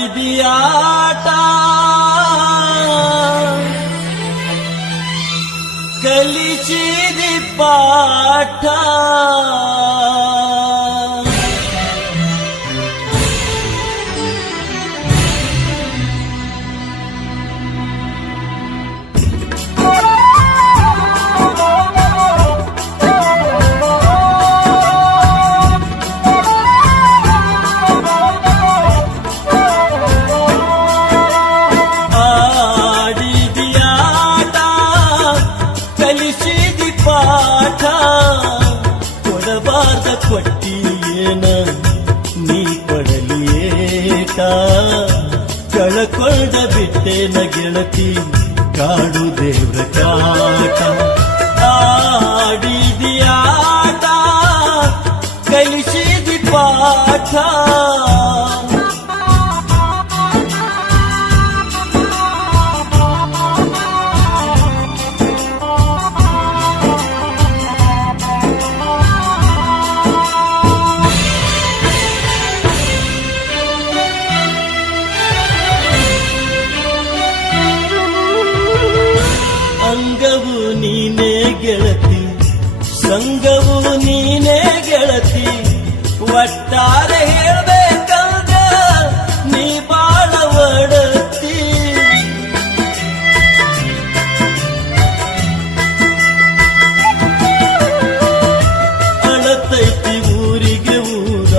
ಆಡಿದಿಯಾಟ ಕಲಿಸಿದಿ ಪಾಠ ಕೊಡಬಾರ್ದ ಕೊಟ್ಟಿಯೇನ ನೀ ಕೊಡಲಿಯೇಟ ಕಳಕೊಂಡ ಬಿಟ್ಟೇನ ಗೆಳತಿ ಕಾಡು ದೇವ್ರ ಕಾಟ ಆಡಿದಿಯಾಟ ಕಲಿಸಿದಿ ಪಾಠ ಅಂಗವು ನೀನೇ ಗೆಳತಿ ಸಂಗವು ನೀನೇ ಗೆಳತಿ ಒಟ್ಟಾರೆ ಹೇಳ್ಬೇಕಂದ ನೀ ಬಾಳ ಒಡತಿ ಅಳತೈತಿ ಊರಿಗೆ ಊರ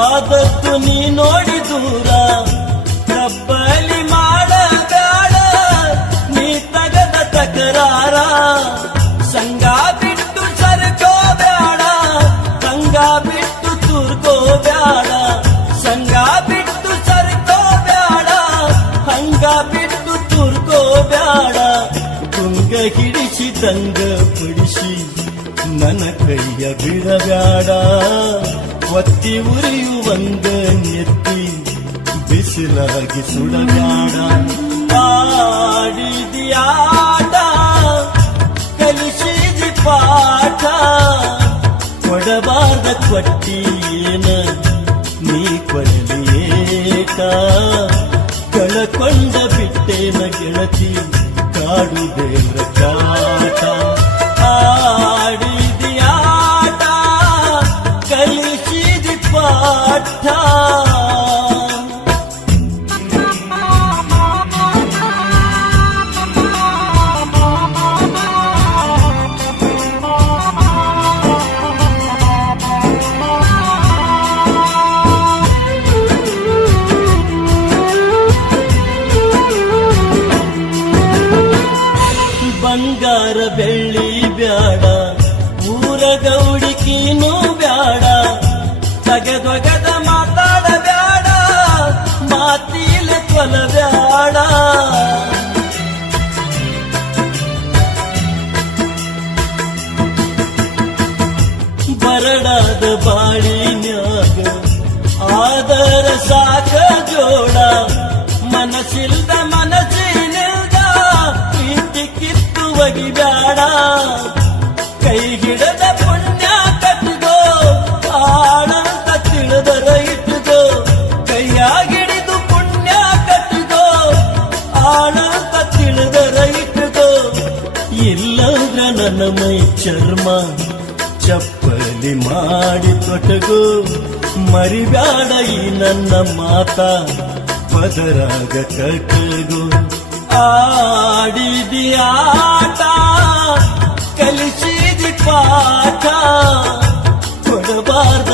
ಆದತ್ತು ನೀ ನೋಡಿ ದೂರ ಕಬ್ಬಲಿ ತಕರಾರ ಸಂಗ ಬಿಟ್ಟು ಸರ್ಕೋ ಬ್ಯಾಡ ಸಂಗ ಬಿಟ್ಟು ತುರ್ಕೋ ಬ್ಯಾಡ ಸಂಗ ಬಿಟ್ಟು ಸರ್ಕೋ ಬ್ಯಾಡ ಹಂಗ ಬಿಟ್ಟು ತುರ್ಕೋ ಬ್ಯಾಡ ತುಂಗ ಹಿಡಿಸಿದಂಗ ಪಡಿಸಿ ನನ್ನ ಕೈಯ ಬಿಡಬ್ಯಾಡ ಒತ್ತಿ ಉರಿಯುವಂಗ ನೆತ್ತಿ ಬಿಸಿಲಾಗಿ ಸುಡಬ್ಯಾಡ ಆಡಿದಿಯಾಟ ಕಲಿಸಿದಿ ಪಾಠ ಕೊಡಬಾರ್ದ ಕೊಟ್ಟಿಯೇನ ನೀ ಕೊಡಲಿಯೇಟ ಕಳಕೊಂಡ ಬಿಟ್ಟೇನ ಗೆಳತಿ ಕಾಡು ದೇವ್ರ ಕಾಟ ಆಡಿದಿಯಾಟ ಕಲಿಸಿದಿ ಪಾಠ ಬಂಗಾರ ಬೆಳ್ಳಿ ಬ್ಯಾಡ ಊರ ಗೌಡಿಕೀನೂ ಬ್ಯಾಡ ತಗದೊಗದ ಮಾತಾಡ ಬ್ಯಾಡ ಮಾತಿಲ ಕೊಲ ಬ್ಯಾಡ ಬರಡಾದ ಬಾಳಿನ್ಯಾಗ ಆದರ ಸಾಕ ಜೋಡ ಮನಸ್ಸಿಲ್ದ ಮನಸ್ಸಿನಿಲ್ದ ಪ್ರೀತಿ ಕಿತ್ತು ಒಗಿಬ್ಯಾಡ ಕೈ ಹಿಡದ ಪುಣ್ಯ ಕಟ್ಟಿಗೋ ಆಳಂತ ತಿಳಿದರ ಇಟ್ಟುಗೋ ಕೈಯಾಗಿಡಿದು ಪುಣ್ಯ ಕಟ್ಟಿಗೋ ಆಳಂತ ತಿಳಿದರ ಇಟ್ಟುಗೋ ಇಲ್ಲಂದ್ರ ನನ್ನ ಮೈ ಚರ್ಮ ಚಪ್ಪಲಿ ಮಾಡಿ ತೊಟಗೋ ಮರಿಬ್ಯಾಡ ಈ ನನ್ನ ಮಾತ ಪದರಾಗ ಕಟ್ಟಗೋ ಆಡಿದಿಯಾಟ